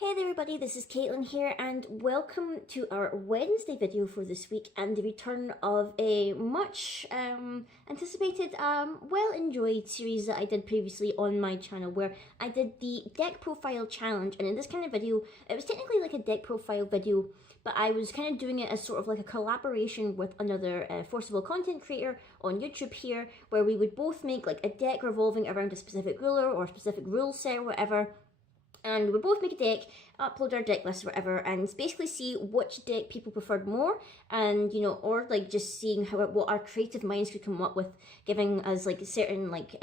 Hey there everybody, this is Caitlin here and welcome to our Wednesday video for this week and the return of a much anticipated, well-enjoyed series that I did previously on my channel where I did the deck profile challenge. And in this kind of video, it was technically like a deck profile video, but I was kind of doing it as sort of like a collaboration with another forcible content creator on YouTube here, where we would both make like a deck revolving around a specific ruler or a specific rule set or whatever. And we both make a deck, upload our deck list or whatever, and basically see which deck people preferred more, and or like just seeing what our creative minds could come up with, giving us like certain like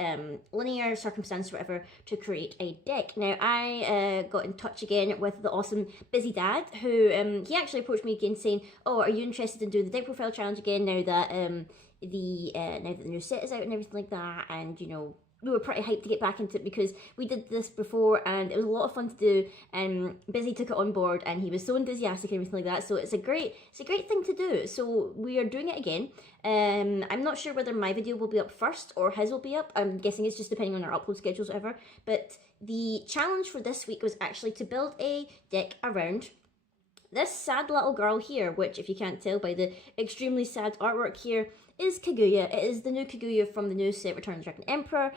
linear circumstance or whatever to create a deck. Now I got in touch again with the awesome BizzyDad, who he actually approached me again saying, "Oh, are you interested in doing the deck profile challenge again now that the new set is out and everything like that?" And we were pretty hyped to get back into it because we did this before and it was a lot of fun to do, and Bizzy took it on board and he was so enthusiastic and everything like that, so it's a great thing to do. So we are doing it again. I'm not sure whether my video will be up first or his will be up. I'm guessing it's just depending on our upload schedules or whatever, but the challenge for this week was actually to build a deck around this sad little girl here, which, if you can't tell by the extremely sad artwork here, is Kaguya. It is the new Kaguya from the new set Return of the Dragon Emperor.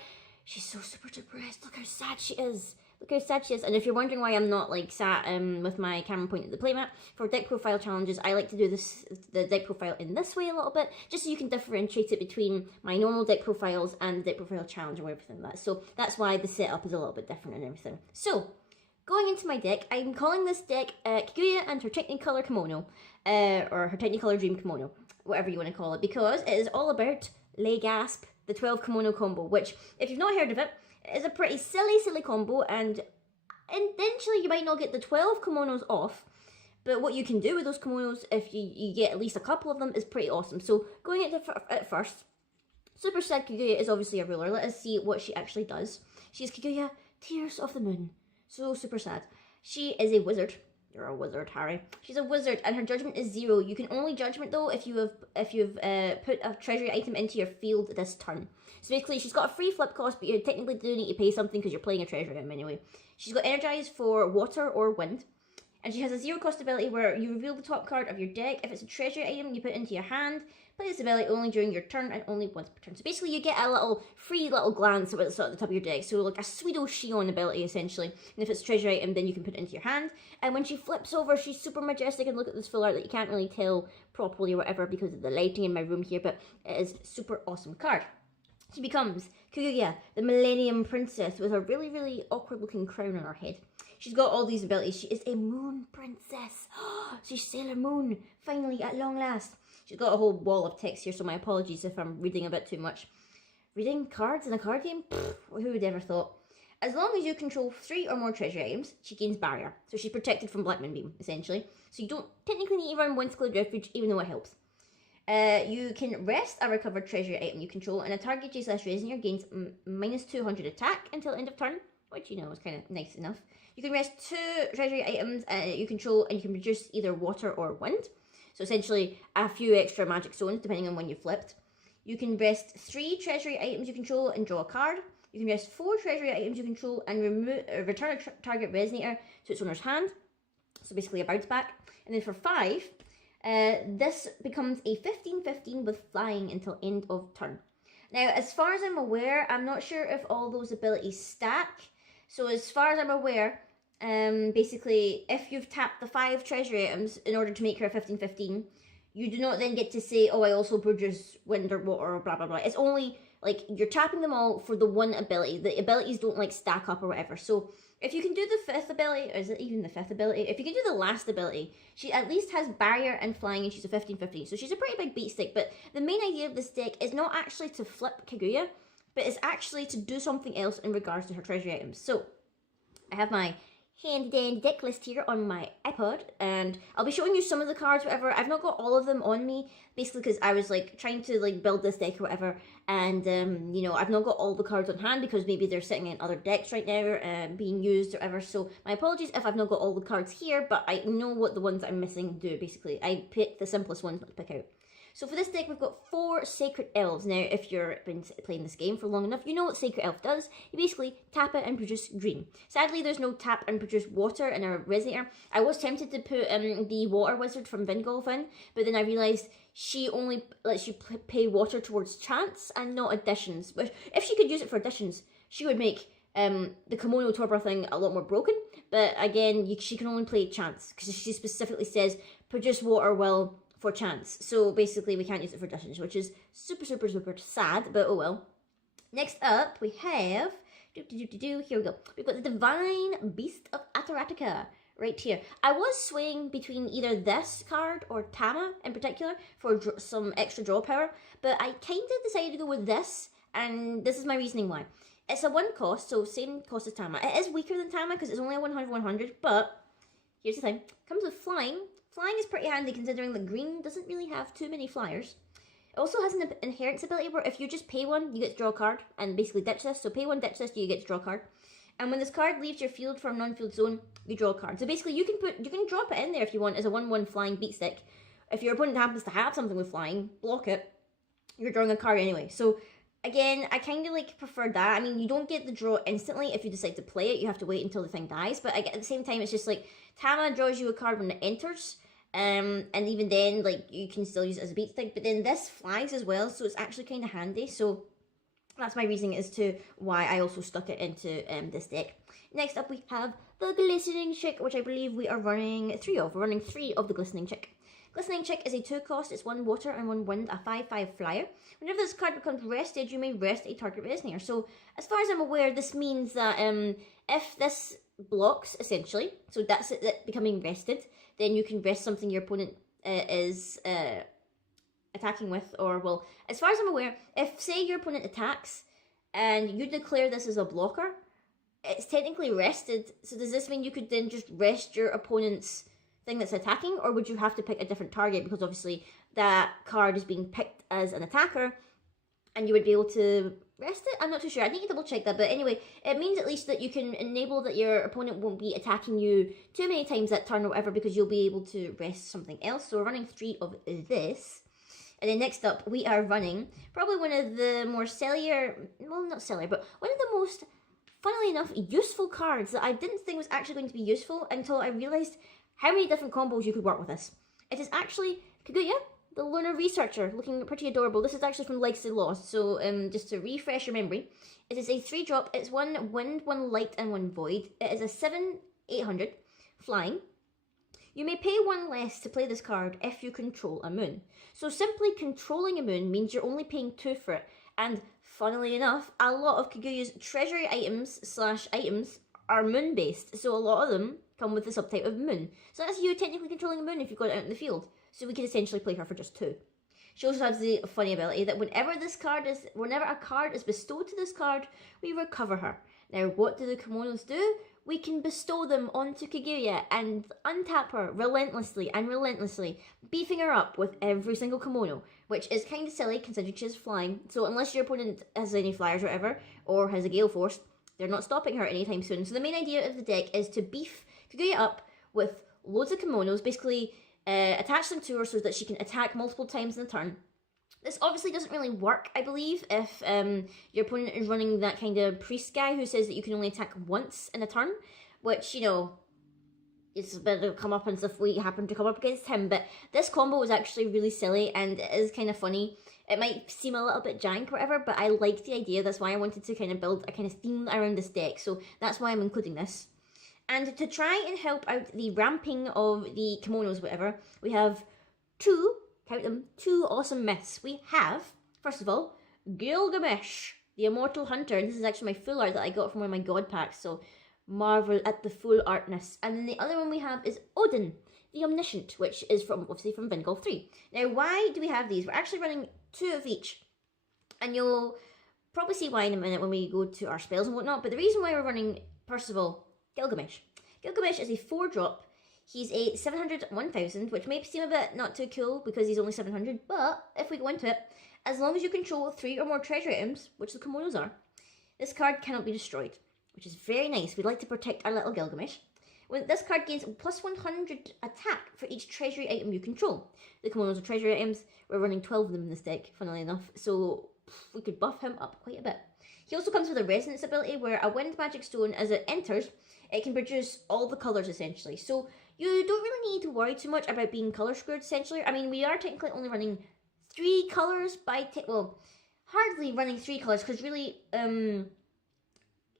She's so super depressed. Look how sad she is. Look how sad she is. And if you're wondering why I'm not like sat with my camera pointed at the playmat for deck profile challenges, I like to do the deck profile in this way a little bit, just so you can differentiate it between my normal deck profiles and the deck profile challenge and everything like that. So that's why the setup is a little bit different and everything. So going into my deck, I'm calling this deck Kaguya and her Technicolour Kimono, or her Technicolour Dream Kimono, whatever you want to call it, because it is all about Lay Gasp, the 12 kimono combo, which, if you've not heard of it, is a pretty silly combo, and eventually you might not get the 12 kimonos off, but what you can do with those kimonos, if you get at least a couple of them, is pretty awesome. So going into it first, Super Sad Kaguya is obviously a ruler. Let us see what she actually does. She's Kaguya, Tears of the Moon. So super sad. She is a wizard. You're a wizard, Harry. She's a wizard, and her judgment is 0. You can only judgment though if you've put a treasury item into your field this turn. So basically, she's got a free flip cost, but you technically do need to pay something because you're playing a treasury item anyway. She's got energize for water or wind, and she has a 0 cost ability where you reveal the top card of your deck. If it's a treasury item, you put it into your hand. Play this ability only during your turn and only once per turn. So basically you get a little free glance at what's at the top of your deck. So like a sweet old Shion ability essentially. And if it's a treasure item, then you can put it into your hand. And when she flips over, she's super majestic. And look at this full art that you can't really tell properly or whatever because of the lighting in my room here. But it is a super awesome card. She becomes Kaguya, the Millennium Princess, with a really awkward looking crown on her head. She's got all these abilities. She is a moon princess. She's Sailor Moon, finally, at long last. She's got a whole wall of text here, so my apologies if I'm reading a bit too much. Reading cards in a card game? Pfft, who would ever thought? As long as you control 3 or more treasure items, she gains barrier. So she's protected from Black Moon Beam, essentially. So you don't technically need to run one Secluded Refuge, even though it helps. You can rest a recovered treasure item you control, and a target J/Resonator gains minus 200 attack until end of turn, which is kind of nice enough. You can rest 2 treasury items you control, and you can produce either water or wind. So essentially a few extra magic zones depending on when you flipped. You can rest 3 treasury items you control and draw a card. You can rest 4 treasury items you control and return a target resonator to its owner's hand. So basically a bounce back. And then for 5, this becomes a 15/15 with flying until end of turn. Now, as far as I'm aware, I'm not sure if all those abilities stack. So as far as I'm aware, basically, if you've tapped the 5 treasury items in order to make her a 15/15, you do not then get to say, oh, I also produce wind or water or blah blah blah. It's only like you're tapping them all for the one ability. The abilities don't like stack up or whatever. So if you can do the 5th ability, or is it even the 5th ability? If you can do the last ability, she at least has barrier and flying, and she's a 15/15. So she's a pretty big beat stick. But the main idea of this deck is not actually to flip Kaguya, but it's actually to do something else in regards to her treasury items. So I have my handy dandy deck list here on my iPod, and I'll be showing you some of the cards, whatever. I've not got all of them on me, basically because I was like trying to like build this deck or whatever, and I've not got all the cards on hand because maybe they're sitting in other decks right now being used or whatever. So my apologies if I've not got all the cards here, but I know what the ones I'm missing do. Basically I picked the simplest ones to pick out. So for this deck, we've got 4 Sacred Elves. Now, if you've been playing this game for long enough, you know what Sacred Elf does. You basically tap it and produce green. Sadly, there's no tap and produce water in our Resonator. I was tempted to put the Water Wizard from Vingolf in, but then I realised she only lets you pay water towards chance and not additions. But if she could use it for additions, she would make the Kimono Torpor thing a lot more broken. But again, she can only play chance, because she specifically says produce water will for chance. So basically we can't use it for additions, which is super sad, but oh well. Next up we have here we go. We've got the Divine Beast of Attoractia right here. I was swaying between either this card or Tama in particular for some extra draw power, but I kind of decided to go with this, and this is my reasoning why. It's a 1 cost, so same cost as Tama. It is weaker than Tama because it's only a 100/100, but here's the thing. It comes with flying. Flying is pretty handy considering that green doesn't really have too many flyers. It also has an inheritance ability where if you just pay 1, you get to draw a card and basically ditch this. So pay 1, ditch this, you get to draw a card. And when this card leaves your field from non-field zone, you draw a card. So basically you can drop it in there if you want as a 1/1 flying beat stick. If your opponent happens to have something with flying, block it, you're drawing a card anyway. So again, I kind of like prefer that. I mean, you don't get the draw instantly if you decide to play it. You have to wait until the thing dies. But at the same time, it's just like Tama draws you a card when it enters. And even then, like, you can still use it as a beat stick. But then this flies as well, so it's actually kind of handy. So that's my reasoning as to why I also stuck it into this deck. Next up, we have the Glistening Chick, which I believe we are running 3 of. We're running 3 of the Glistening Chick. Glistening Chick is a 2 cost, it's 1 water and 1 wind, a 5/5 flyer. Whenever this card becomes rested, you may rest a target Resonator. So, as far as I'm aware, this means that if this blocks, essentially, so that's it becoming rested, then you can rest something your opponent is attacking with, or, well, as far as I'm aware, if, say, your opponent attacks and you declare this as a blocker, it's technically rested. So does this mean you could then just rest your opponent's thing that's attacking, or would you have to pick a different target, because obviously that card is being picked as an attacker and you would be able to rest it? I'm not too sure. I need to double check that, but anyway, it means at least that you can enable that your opponent won't be attacking you too many times that turn or whatever, because you'll be able to rest something else. So we're running 3 of this. And then next up, we are running probably one of the more cellular, well, not cellular, but one of the most, funnily enough, useful cards that I didn't think was actually going to be useful until I realised how many different combos you could work with this. It is actually Kaguya, the Lunar Researcher, looking pretty adorable. This is actually from Legacy Lost, so just to refresh your memory, it is a 3-drop, it's 1 wind, 1 light, and 1 void. It is a 7/800, flying. You may pay 1 less to play this card if you control a moon. So simply controlling a moon means you're only paying 2 for it, and funnily enough, a lot of Kaguya's treasury items are moon-based, so a lot of them come with the subtype of moon. So that's you technically controlling a moon if you've got it out in the field. So we can essentially play her for just 2. She also has the funny ability that whenever a card is bestowed to this card, we recover her. Now, what do the Kimonos do? We can bestow them onto Kaguya and untap her relentlessly, beefing her up with every single Kimono, which is kind of silly considering she's flying. So unless your opponent has any flyers or whatever, or has a Gale Force, they're not stopping her anytime soon. So the main idea of the deck is to beef Kaguya up with loads of Kimonos, basically attach them to her so that she can attack multiple times in a turn. This obviously doesn't really work, I believe, if your opponent is running that kind of priest guy who says that you can only attack once in a turn, which, you know, it's a bit of comeuppance if we happen to come up against him. But this combo is actually really silly and it is kind of funny. It might seem a little bit jank or whatever, but I like the idea. That's why I wanted to kind of build a kind of theme around this deck. So that's why I'm including this. And to try and help out the ramping of the kimonos, whatever, we have 2, count them, 2 awesome myths. We have, first of all, Gilgamesh, the Immortal Hunter. And this is actually my full art that I got from one of my god packs. So marvel at the full artness. And then the other one we have is Odin, the Omniscient, which is obviously from Vingolf 3. Now, why do we have these? We're actually running 2 of each. And you'll probably see why in a minute when we go to our spells and whatnot. But the reason why we're running, first of all, Gilgamesh. Gilgamesh is a 4-drop. He's a 700 1000, which may seem a bit not too cool because he's only 700, but if we go into it, as long as you control 3 or more treasure items, which the kimonos are, this card cannot be destroyed, which is very nice. We'd like to protect our little Gilgamesh. When this card gains plus 100 attack for each treasury item you control. The Kimonos are treasury items. We're running 12 of them in this deck, funnily enough, so we could buff him up quite a bit. He also comes with a Resonance ability where a wind magic stone, as it enters, it can produce all the colours essentially. So you don't really need to worry too much about being colour screwed essentially. I mean, we are technically only running 3 colours by well, hardly running 3 colours because really the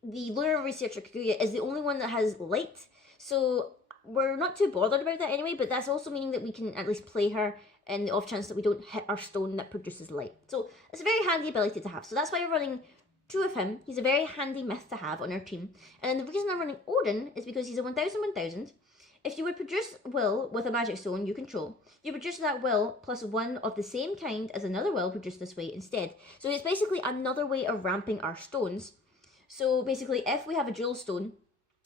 Lunar Researcher Kaguya is the only one that has light. So we're not too bothered about that anyway, but that's also meaning that we can at least play her in the off chance that we don't hit our stone that produces light. So it's a very handy ability to have. So that's why we're running 2 of him. He's a very handy myth to have on our team. And then the reason I'm running Odin is because he's a 1000/1000. If you would produce will with a magic stone you control, you produce that will plus 1 of the same kind as another will produced this way instead. So it's basically another way of ramping our stones. So basically, if we have a jewel stone,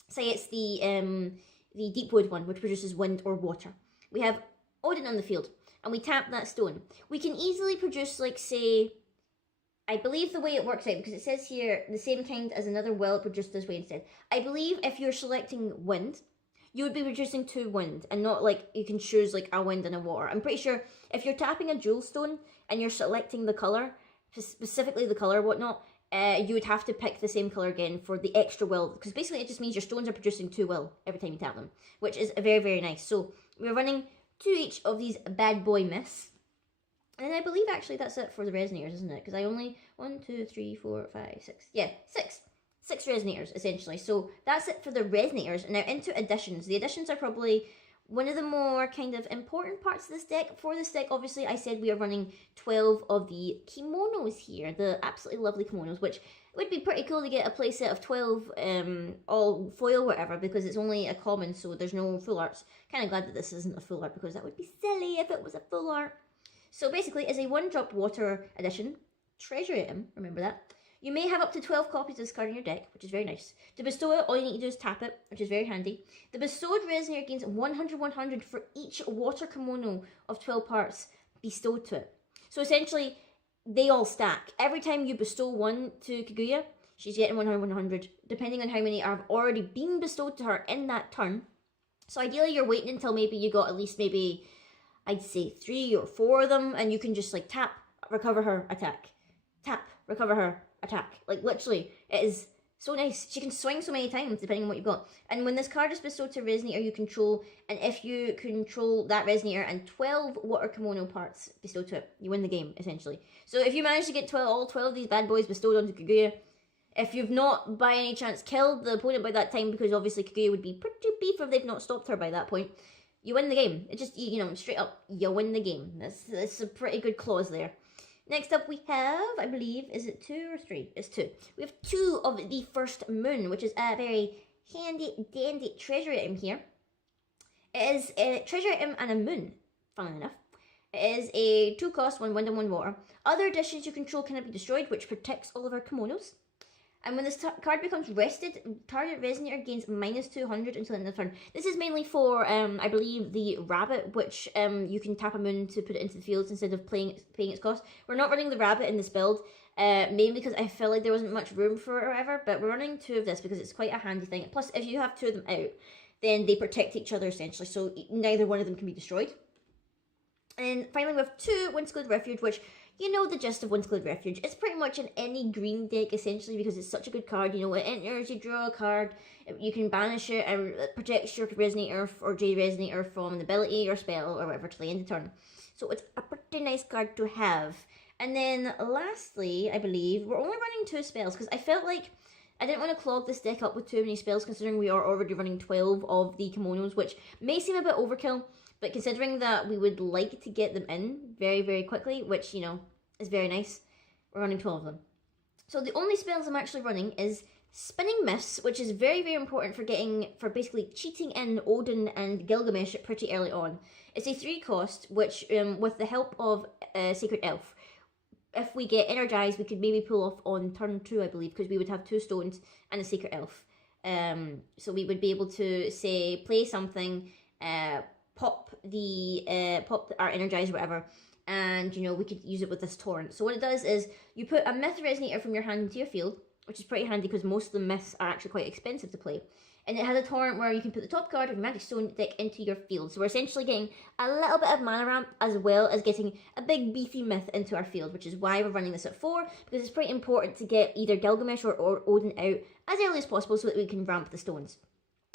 say it's the Deepwood one, which produces wind or water. We have Odin on the field, and we tap that stone. We can easily produce, like, say, I believe the way it works out, because it says here, the same kind as another will produced this way instead. I believe if you're selecting wind, you would be producing 2 wind, and not, like, you can choose, like, a wind and a water. I'm pretty sure if you're tapping a jewel stone, and you're selecting the colour, specifically the colour whatnot, you would have to pick the same colour again for the extra will, because basically it just means your stones are producing 2 will every time you tap them, which is very, very nice. So we're running 2 each of these bad boy myths, and I believe actually that's it for the Resonators, isn't it? Because I only 1, 2, 3, 4, 5, 6, yeah, 6 Resonators essentially. So that's it for the Resonators. Now into additions. The additions are probably one of the more kind of important parts of this deck. For this deck, obviously, I said we are running 12 of the Kimonos here, the absolutely lovely Kimonos, which would be pretty cool to get a playset of 12, all foil, whatever, because it's only a common, so there's no full arts. Kind of glad that this isn't a full art, because that would be silly if it was a full art. So basically, it's a 1-drop water edition, treasure item, remember that. You may have up to 12 copies of this card in your deck, which is very nice. To bestow it, all you need to do is tap it, which is very handy. The bestowed Resonator gains 100/100 for each water kimono of 12 parts bestowed to it. So essentially, they all stack. Every time you bestow one to Kaguya, she's getting 100/100, depending on how many have already been bestowed to her in that turn. So ideally, you're waiting until maybe you got at least maybe, I'd say 3 or 4 of them, and you can just like tap, recover her, attack. Tap, recover her, attack. Like literally, it is so nice. She can swing so many times depending on what you've got. And when this card is bestowed to a Resonator you control, and if you control that Resonator and 12 water kimono parts bestowed to it, you win the game essentially. So if you manage to get all 12 of these bad boys bestowed onto Kaguya, if you've not by any chance killed the opponent by that time, because obviously Kaguya would be pretty beef if they've not stopped her by that point, you win the game. It just, you know, straight up, you win the game. That's a pretty good clause there. Next up we have, I believe, is it 2 or 3? It's 2. We have 2 of the first moon, which is a very handy dandy treasure item here. It is a treasure item and a moon, funnily enough. It is a 2 cost, 1 wind and 1 water. Other additions you control cannot be destroyed, which protects all of our kimonos. And when this card becomes rested, target Resonator gains -200 until the end of the turn. This is mainly for, I believe, the rabbit, which you can tap a moon to put it into the fields instead of paying its cost. We're not running the rabbit in this build, mainly because I felt like there wasn't much room for it or whatever, but we're running 2 of this because it's quite a handy thing. Plus, if you have 2 of them out, then they protect each other essentially, so neither one of them can be destroyed. And finally, we have 2 Windscled Refuge, which, you know the gist of Windscled Refuge. It's pretty much in any green deck, essentially, because it's such a good card. You know, it enters, you draw a card, you can banish it, and it protects your Resonator or J Resonator from an ability or spell or whatever till the end of the turn. So it's a pretty nice card to have. And then lastly, I believe, we're only running 2 spells, because I felt like I didn't want to clog this deck up with too many spells, considering we are already running 12 of the kimonos, which may seem a bit overkill. But considering that we would like to get them in very, very quickly, which, you know, is very nice, we're running 12 of them. So the only spells I'm actually running is Spinning Myths, which is very, very important for basically cheating in Odin and Gilgamesh pretty early on. It's a 3 cost, which, with the help of Sacred Elf, if we get energized, we could maybe pull off on turn 2, I believe, because we would have 2 stones and a Sacred Elf. So we would be able to, say, play something, pop our energize or whatever, and you know we could use it with this torrent. So what it does is you put a myth Resonator from your hand into your field, which is pretty handy because most of the myths are actually quite expensive to play. And it has a torrent where you can put the top card of your Magic Stone deck into your field. So we're essentially getting a little bit of mana ramp as well as getting a big beefy myth into our field, which is why we're running this at 4, because it's pretty important to get either Gilgamesh or Odin out as early as possible so that we can ramp the stones.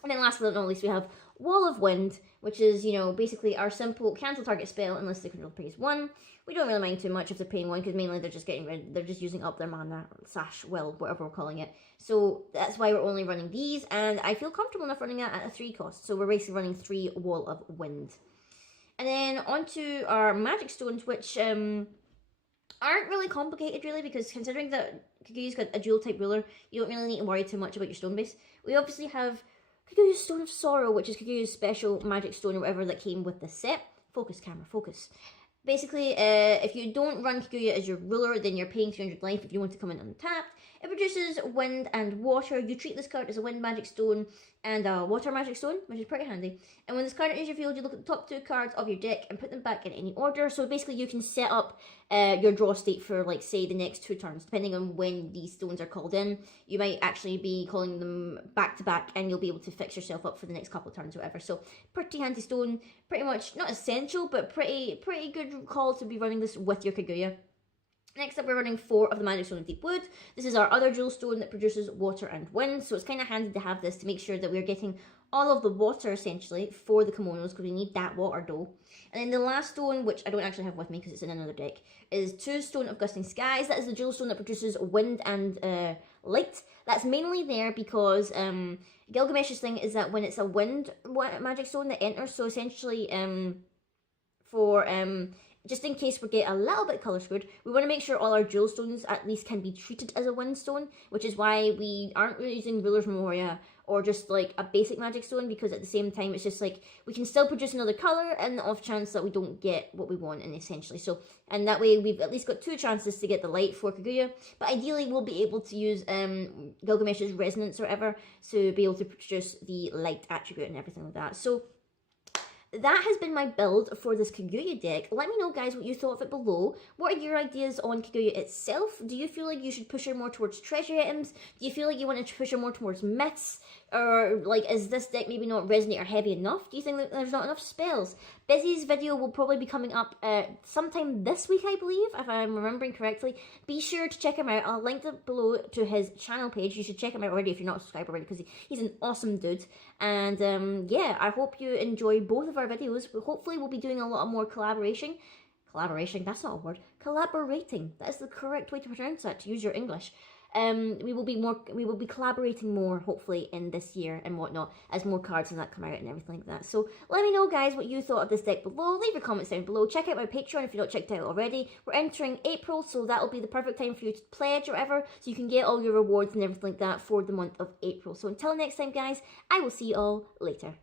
And then lastly but not least, we have Wall of Wind, which is, you know, basically our simple cancel target spell unless the controller pays 1. We don't really mind too much if they're paying 1, because mainly they're just using up their mana, / will, whatever we're calling it. So that's why we're only running these, and I feel comfortable enough running that at a 3 cost. So we're basically running 3 Wall of Wind. And then onto our Magic Stones, which aren't really complicated really, because considering that Kaguya's got a dual type ruler, you don't really need to worry too much about your stone base. We obviously have Kaguya's Stone of Sorrow, which is Kaguya's special magic stone or whatever that came with the set. Focus, camera, focus. Basically, if you don't run Kaguya as your ruler, then you're paying 300 life if you want to come in untapped. It produces wind and water. You treat this card as a wind magic stone and a water magic stone, which is pretty handy. And when this card enters your field, you look at the top 2 cards of your deck and put them back in any order. So basically, you can set up your draw state for, like, say, the next 2 turns, depending on when these stones are called in. You might actually be calling them back to back, and you'll be able to fix yourself up for the next couple of turns or whatever. So pretty handy stone, pretty much not essential, but pretty good call to be running this with your Kaguya. Next up, we're running 4 of the Magic Stone of Deep Wood. This is our other jewel stone that produces water and wind, so it's kind of handy to have this to make sure that we're getting all of the water, essentially, for the kimonos, because we need that water dough. And then the last stone, which I don't actually have with me because it's in another deck, is 2 Stone of Gusting Skies. That is the jewel stone that produces wind and light. That's mainly there because Gilgamesh's thing is that when it's a wind magic stone that enters, so essentially just in case we get a little bit colour screwed, we want to make sure all our jewel stones at least can be treated as a wind stone, which is why we aren't really using Ruler's Memoria or just like a basic magic stone, because at the same time it's just like we can still produce another colour and the off chance that we don't get what we want, and essentially so, and that way we've at least got 2 chances to get the light for Kaguya, but ideally we'll be able to use Gilgamesh's Resonance or whatever to be able to produce the light attribute and everything like that. So that has been my build for this Kaguya deck. Let me know, guys, what you thought of it below. What are your ideas on Kaguya itself? Do you feel like you should push her more towards treasure items? Do you feel like you want to push her more towards myths? Or, like, is this deck maybe not Resonator heavy enough? Do you think that there's not enough spells? Bizzy's video will probably be coming up sometime this week, I believe, if I'm remembering correctly. Be sure to check him out. I'll link it below to his channel page. You should check him out already if you're not subscribed already, because he's an awesome dude. And, yeah, I hope you enjoy both of our videos. Hopefully we'll be doing a lot more collaboration. That's not a word. Collaborating. That is the correct way to pronounce that, to use your English. We will be collaborating more, hopefully, in this year and whatnot, as more cards and that come out and everything like that. So let me know, guys, what you thought of this deck below. Leave your comments down below. Check out my Patreon if you're not checked out already. We're entering April, so that'll be the perfect time for you to pledge or whatever, so you can get all your rewards and everything like that for the month of April. So until next time, guys, I will see you all later.